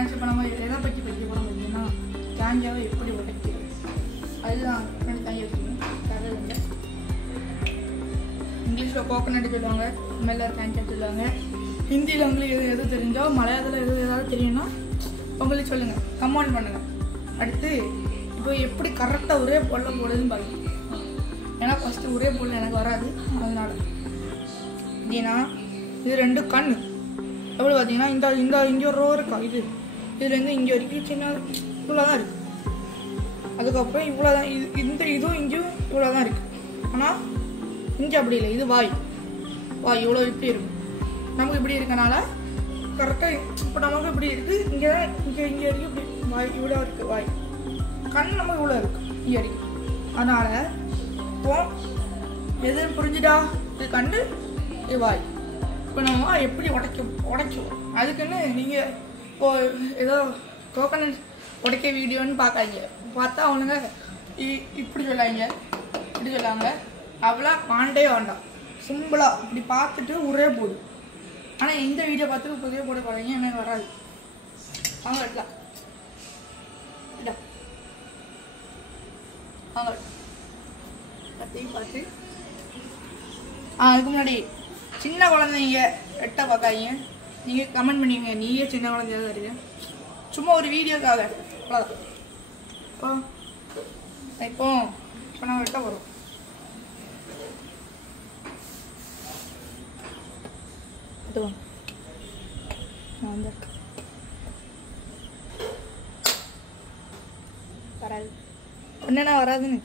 இப்போ நம்ம எதை பற்றி படிக்க போகிறோம் பார்த்தீங்கன்னா தேங்காவை எப்படி உடைக்கிறது அதுதான் ரெண்டு தேங்காய் வச்சுக்கணும். கரை வந்து இங்கிலீஷில் கோகோனட் சொல்லுவாங்க, தமிழில் தேங்காய் சொல்லுவாங்க. ஹிந்தியில் உங்களுக்கு எது தெரிஞ்சோ மலையாளத்தில் ஏதாவது தெரியும்னா உங்களுக்கு சொல்லுங்கள், கமெண்ட் பண்ணுங்கள். அடுத்து இப்போ எப்படி கரெக்டாக ஒரே பொருளை போடுதுன்னு பாருங்கள். ஏன்னா ஃபஸ்ட்டு ஒரே பொருள் எனக்கு வராது, அதனால் ஏன்னா இது ரெண்டு கண் எப்படி பார்த்தீங்கன்னா இந்த இங்கே ஒரு ரோ இருக்கா, இதுலேருந்து இங்கே வரைக்கும் சின்ன இவ்வளோ தான் இருக்குது. அதுக்கப்புறம் இவ்வளோ தான் இதுவும் இங்கேயும் இவ்வளோ தான் இருக்குது. ஆனால் இங்கே அப்படி இல்லை, இது வாய் இவ்வளோ இப்படி இருக்கும். நமக்கு இப்படி இருக்கனால கரெக்டாக இப்போ நமக்கு இப்படி இருக்குது. இங்கே வரைக்கும் இப்படி வாய் இவ்வளோ இருக்குது. வாய் கண் நமக்கு இவ்வளோ இருக்குது இங்கே வரைக்கும். அதனால் இப்போ எது புரிஞ்சுடா, இது கண்டு இது வாய். இப்போ நம்ம எப்படி உடைச்சோம் அதுக்குன்னு நீங்கள் இப்போ ஏதோ கோகோனட் உடைக்க வீடியோன்னு பார்க்காங்க. பார்த்தா அவனுங்க இப்படி சொல்லாங்க. அவ்வளோ வாண்டே வேண்டாம், சிம்பிளாக இப்படி பார்த்துட்டு ஒரே போடு. ஆனால் இந்த வீடியோ பார்த்துட்டு புதிய போட போகிறீங்க, எனக்கு வராது. அவங்க எடுக்கலாம் அவங்க பார்த்து அதுக்கு முன்னாடி சின்ன குழந்தைங்க எட்ட பார்க்காதீங்க. நீங்கள் கமெண்ட் பண்ணிங்க, நீயே சின்ன குழந்தையாக தான் இருக்கு. சும்மா ஒரு வீடியோக்காக அவ்வளோதான். இப்போ நம்ம வெட்ட போகிறோம். வராது என்னன்னா வராதுன்னு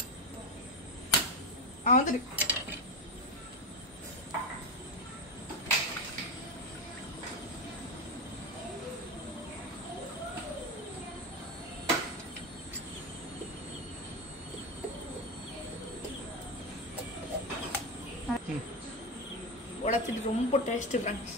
வந்துடு. உடைச்சிட்டு ரொம்ப டேஸ்ட்டு ஃப்ரெண்ட்ஸ்.